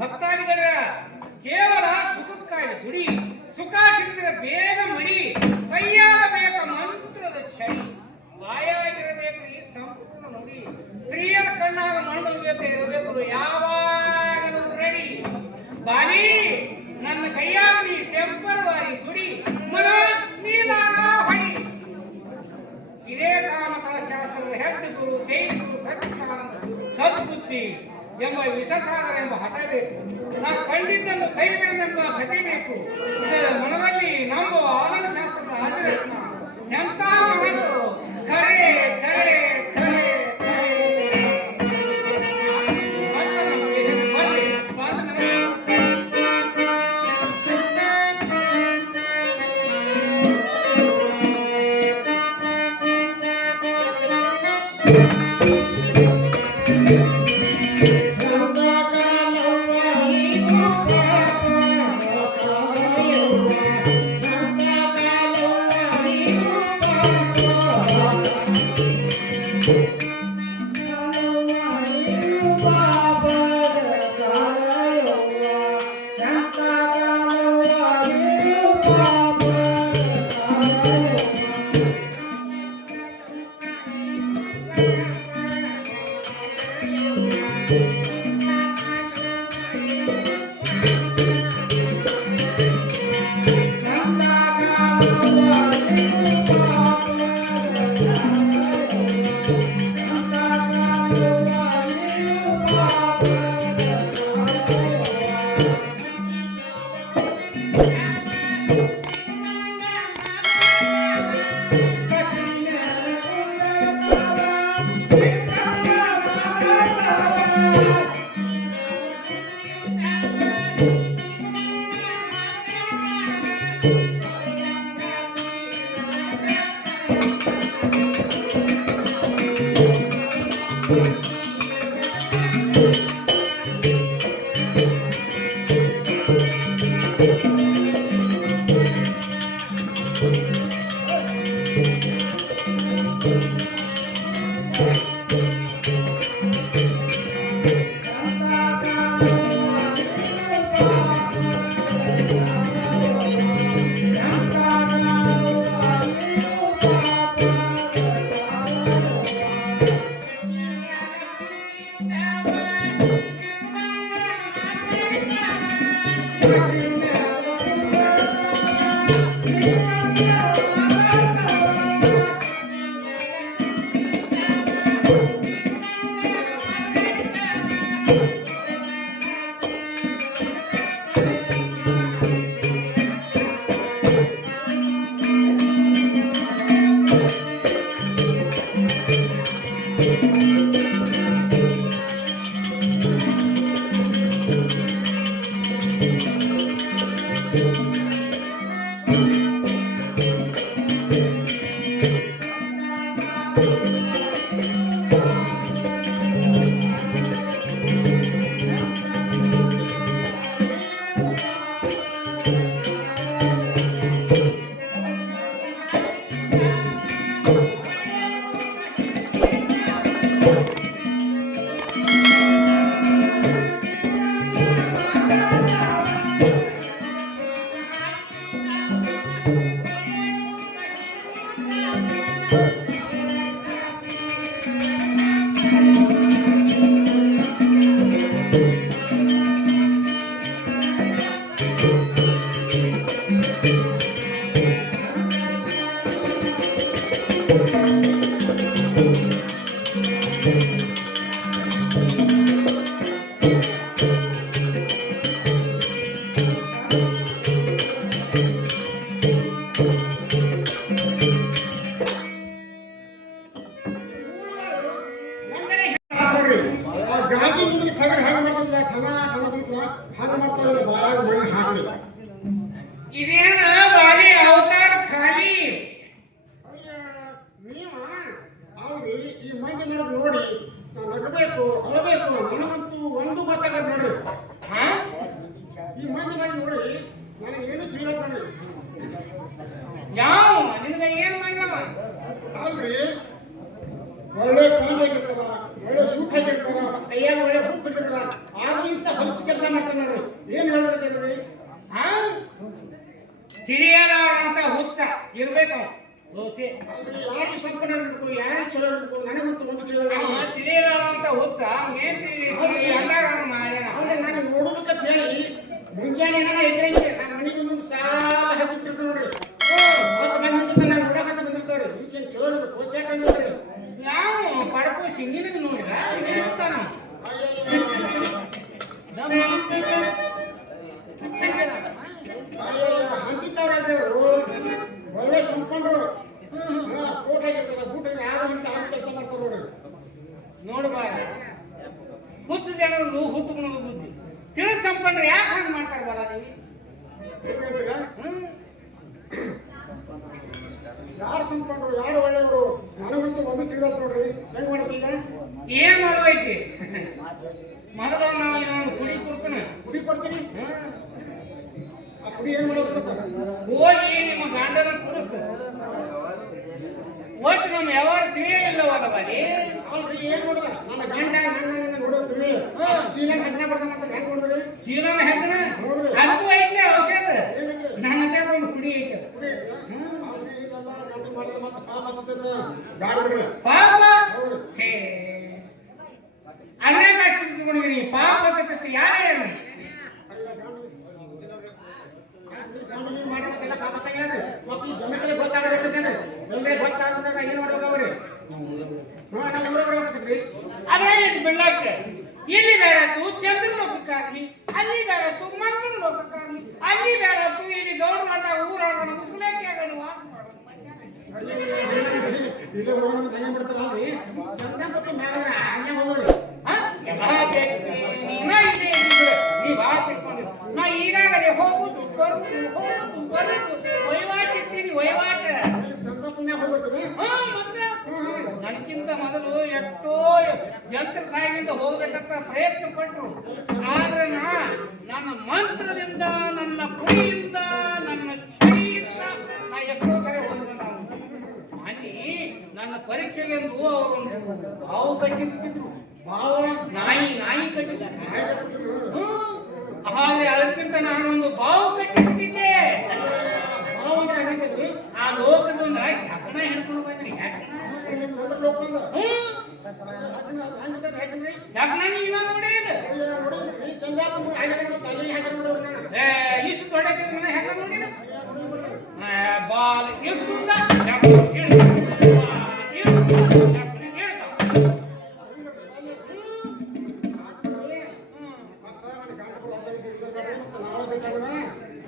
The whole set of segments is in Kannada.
ಭಕ್ತಾದಿಗಳ ಕೇವಲ ಸುಖಕ್ಕಾಗಿ ದುಡಿ, ಸುಖ ಸಿಕ್ಕಿದ್ರೆ ಬೇಗ ಮಡಿ, ಕೈಯಾಗಬೇಕ ಮಂತ್ರದ ಚಳಿ, ಬಾಯಾಗಿರಬೇಕು ಈ ಸಂಪೂರ್ಣ ನುಡಿ, ಸ್ತ್ರೀಯರ ಕಣ್ಣಾಗ ಮಣ್ಣು ಇರಬೇಕು ಯಾವಾಗಲೂ ರೆಡಿ. ಬಾಲಿ ನನ್ನ ಕೈಯಾಗ ನೀ ಟೆಂಪರವಾರಿ ದುಡಿ, ಮನ ನೀನಾಗ ಹೊಡಿ. ಇದೇ ಕಾಮಕಳ ಶಾಸ್ತ್ರದ ಹೆಡ್ ಗುರು ಜೈ ಗುರು ಸಚ್ಚಿದಾನಂದ ಸದ್ಬುದ್ಧಿ ಎಂಬ ವಿಷಸಾಗರ ಎಂಬ ಹಠ ಬೇಕು. ನಾವು ಕಂಡಿದ್ದನ್ನು ಕೈ ಬಿಡನೆಂಬ ಸಟಿಬೇಕು. ಇದರ ಮನದಲ್ಲಿ ನಂಬುವ ಆನಂದ ಶಾಸ್ತ್ರದ ಆದಿರತ್ನ ಎಂಥ ಮಹತ್ವ ಕರೆ ಕರೆ ಕರೆ ಇದೇನ ಬಾರಿ ಅವತಾರ ಖಾಲಿ ಮಾಡೋದು ನೋಡಿ ನಗಬೇಕು ಅಳಬೇಕು ನನಗಂತೂ ಒಂದು ಗೊತ್ತಾಗ ನೋಡಿ ಹಾ ಈ ಮಂದಿ ಮಾಡಿ ನೋಡಿ ನನಗೆ ಏನು ತಿಳಿಯೋದು ನೋಡಿ ಯಾವ ನಿನಗೆ ಏನ್ ಮಾಡಲ್ಲ ಅಲ್ರಿ ಒಳ್ಳೆ ಕಾಂಜ್ ಆಗಿರ್ತಾರ ಒಳ್ಳೆ ಸೂಟ್ ಆಗಿರ್ತಾರ ಕೈಯಾಗ ಒಳ್ಳೆ ಬುಕ್ ಇಟ್ಟಿರ್ತಾರ ಆದ್ರೂ ಇಂಥ ಹೊಲಸು ಕೆಲಸ ಮಾಡ್ತಾರ ನೋಡ್ರಿ ಏನ್ ಹೇಳೋದಿಲ್ರಿ ಹಾ ತಿಳಿಯಲಾರಂತ ಹುಚ್ಚ ಇರ್ಬೇಕು ದೋಸೆ ಯಾರಿಗೆ ಸಂಪನ್ನ ಇರ್ಬೇಕು ಯಾರಿಗೆ ಚಲೋ ಇರ್ಬೇಕು ನನಗಂತೂ ಒಂದು ತಿಳಿಯಲಾರಂತ ಹುಚ್ಚ ಏನ್ ಎಲ್ಲಾರ ಮಾಡ್ಯಾರ ನಾನು ನೋಡೋದಕ್ಕಂತ ಹೇಳಿ ಮುಂಜಾನೆ ಇದ್ರಂಗೆ ನಾನು ಮನೆಗೆ ಒಂದು ಸಾಲ ಹಚ್ಚಿಬಿಟ್ಟಿರ್ತ ನೋಡ್ರಿ ಮತ್ತೆ ಬಂದಿದ್ದ ನಾನು ನೋಡಕಂತ ಬಂದಿರ್ತಾವ್ರಿ ಈಗೇನು ಚಲೋ ಇರ್ಬೇಕು ಕೋಚಾಟ ನೋಡ್ರಿ ಯಾವ ಪಡಕು ಸಿಂಗಿನಿಗೆ ನೋಡಿದ ಇರ್ತಾನ ಅಂತಿತ್ತವ್ರಾದ್ರೆ ಅವರು ಒಳ್ಳೆ ಸಂಪನ್ನರು ಕೋಟ್ ಆಗಿರ್ತಾರ ಬೂಟ ಯಾರು ಇಂತ ಕೆಲಸ ಮಾಡ್ತಾರ ನೋಡ್ರಿ ನೋಡಬಾರ ಹುಚ್ಚು ಜನರು ಹುಟ್ಟುಕೊಳ್ಳೋದು ಬುದ್ಧಿ ತಿಳಿದು ಸಂಪನ್ನರು ಯಾಕೆ ಹಂಗೆ ಮಾಡ್ತಾರೆ ಬರ ನೀವು ಯಾರು ಸಂಪನ್ನರು ಯಾರು ಒಳ್ಳೆಯವರು ನನಗಂತೂ ಒಂದು ತಿಳಿಯೋದು ನೋಡ್ರಿ ಹೆಂಗ್ ಮಾಡ್ತೀಗ ಏನ್ ಮಾಡೋದೈತಿ ಮೊದಲು ನಾವು ಇನ್ನೊಂದು ಕುಡಿ ಕೊಡ್ತಾನೆ ಕುಡಿ ಕೊಡ್ತೀನಿ ಆ ಕುಡಿ ಏನ್ ಮಾಡ್ಬೇಕಂತ ಹೋಗಿ ನಿಮ್ಮ ಗಂಡನ ಕುಡಿಸ ಒಟ್ಟು ನಮ್ಮ ಯಾವಾಗ ತಿಳಿಯಲಿಲ್ಲವಲ್ಲ ಬಾಲಿ ಅಲ್ರಿ ಏನ್ ನೋಡಿದ ನನ್ನ ಗಂಡ ನನ್ನ ನೋಡೋದ್ರಿ ಚೀಲನ ಹೆಗ್ಣ ಬರ್ತಾನಂತ ಹೆಂಗ್ ನೋಡಿದ್ರಿ ಚೀಲನ ಹೆಗ್ಣ ಅದಕ್ಕೂ ಐತೆ ಔಷಧ ನನ್ನ ಹತ್ರ ಒಂದು ಕುಡಿ ಐತೆ ಪಾಪ ಅದೇ ಚಿಂತ್ಕೊಂಡಿದ್ದೀನಿ ಪಾಪ ಯಾರೇ ಮತ್ತೆ ಜನಗಳಿಗೆ ಗೊತ್ತಾಗಬೇಕಂತೇನೆ ಎಲ್ಲರೇ ಗೊತ್ತಾಗ ಏನ್ ಮಾಡ್ಬೇಕವ್ರಿ ಅದೇ ಬೆಳ್ಳಕ್ಕ ಇಲ್ಲಿ ಬೇಡತ್ತು ಚಂದ್ರ ಲೋಕಕ್ಕಾಗ್ಲಿ ಅಲ್ಲಿ ಬೇಡತ್ತು ಮಂಗಳ ಲೋಕಕ್ಕಾಗ್ಲಿ ಅಲ್ಲಿ ಬೇಡತ್ತು ಇಲ್ಲಿ ಗೌಡ್ರು ಅಂತ ಊರೊಳಗ ಮುಸ್ಲೇಕೆ ಆಗಲಿ ವಾಸ ಮಾಡೋದು ನಾ ಈಗಾಗಲೇ ಹೋಗುದು ಬರುದು ವಹಿವಾಟಿರ್ತೀನಿ ವಹಿವಾಟ ನನಗಿಂತ ಮೊದಲು ಎಷ್ಟೋ ಯಂತ್ರ ಸಹಾಯದಿಂದ ಹೋಗ್ಬೇಕಂತ ಪ್ರಯತ್ನ ಪಟ್ಟರು ಆದ್ರೆ ನನ್ನ ಮಂತ್ರದಿಂದ ನನ್ನ ಪುಡಿಯಿಂದ ನನ್ನ ಚಳಿಯಿಂದ ನಾ ಎಷ್ಟೋ ಸರಿ ಹೋಗ್ಬೇಕು ನನ್ನ ಪರೀಕ್ಷೆಗೆಂದು ಅವರು ಬಾವು ಕಟ್ಟಿಬಿಟ್ಟಿದ್ರು ನಾಯಿ ಕಟ್ಟಿದ್ದಾರೆ ಆದ್ರೆ ಅದಕ್ಕಿಂತ ನಾನೊಂದು ಬಾವು ಕಟ್ಟಿಬಿಟ್ಟಿದ್ದೆ ಆ ಲೋಕದಿಂದ ಹೆಕ್ಕಣ ಹಿಡ್ಕೊಂಡು ಬಂದ್ರಿ ಹೆಕ್ಕಣ ನೀವ ನೋಡಿ ಇಷ್ಟು ದೊಡ್ಡ ಹೆಕ್ಕ ನೋಡಿದ ಬಾಲ್ ಇರ್ತುಂದ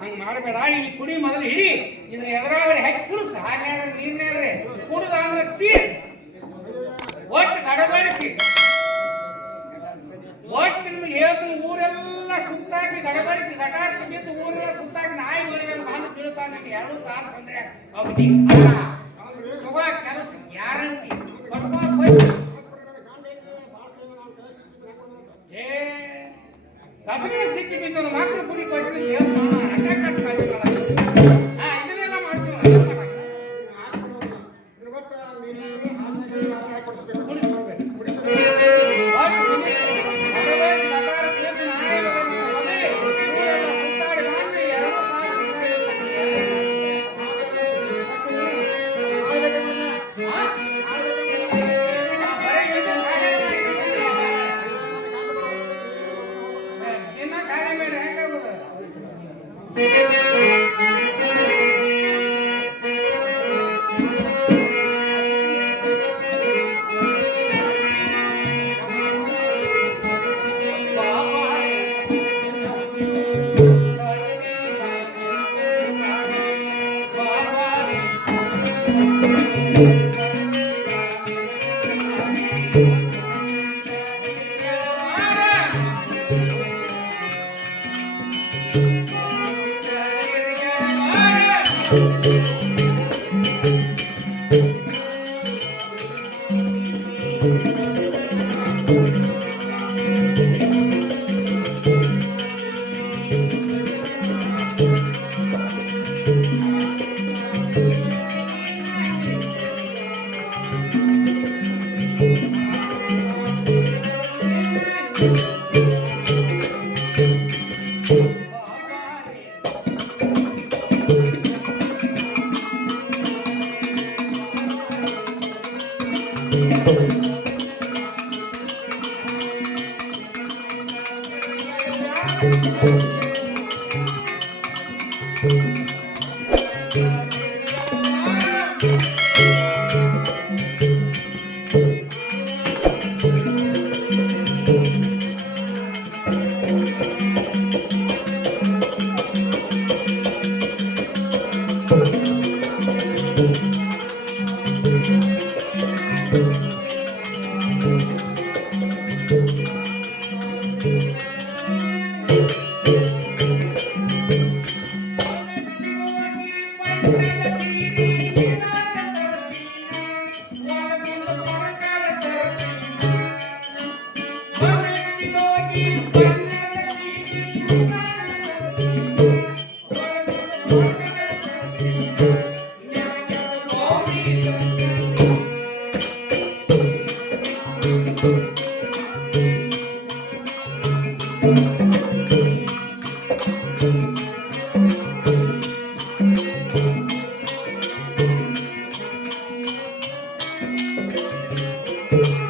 ಹಂಗ ಮಾಡಬೇಡ ಈ ಕುಡಿ ಮೊದಲು ಹಿಡಿ ಇದ್ರ ಎದುರಾಗ್ರೆ ಹೆಕ್ ಕುಡಿಸ ಹಾಗಾದ್ರೆ ನೀರ್ನಾಗ್ರೆ ಕುಡುದ ಅಂದ್ರೆ ತೀರ್ ಒಟ್ಟು ಗಡಬಡಿಸಿ ಒಟ್ಟು ನಿಮ್ಗೆ ಹೇಳ್ತೀನಿ ಊರೆಲ್ಲ ಸುತ್ತಾಕಿ ಗಡಬಡಿಸಿ ಗಟಾಕಿ ಬಿದ್ದು ಊರೆಲ್ಲ ಸುತ್ತಾಕಿ ನಾಯಿ ಬಳಿಗೆ ಬಂದು ಬೀಳ್ತಾನೆ ನಿಮ್ಗೆ ಎರಡು ಕಾಲು ತೊಂದರೆ ಅವಧಿ ತಗೋ ಕೆಲಸ ಗ್ಯಾರಂಟಿ ಏ ಕಸಗಿನ ಸಿಕ್ಕಿ ಬಿದ್ದು ಮಕ್ಕಳು ಕುಡಿ ಕೊಟ್ಟು ಇದನ್ನೆಲ್ಲ ಮಾಡ್ತೀವಿ Thank you. Thank you.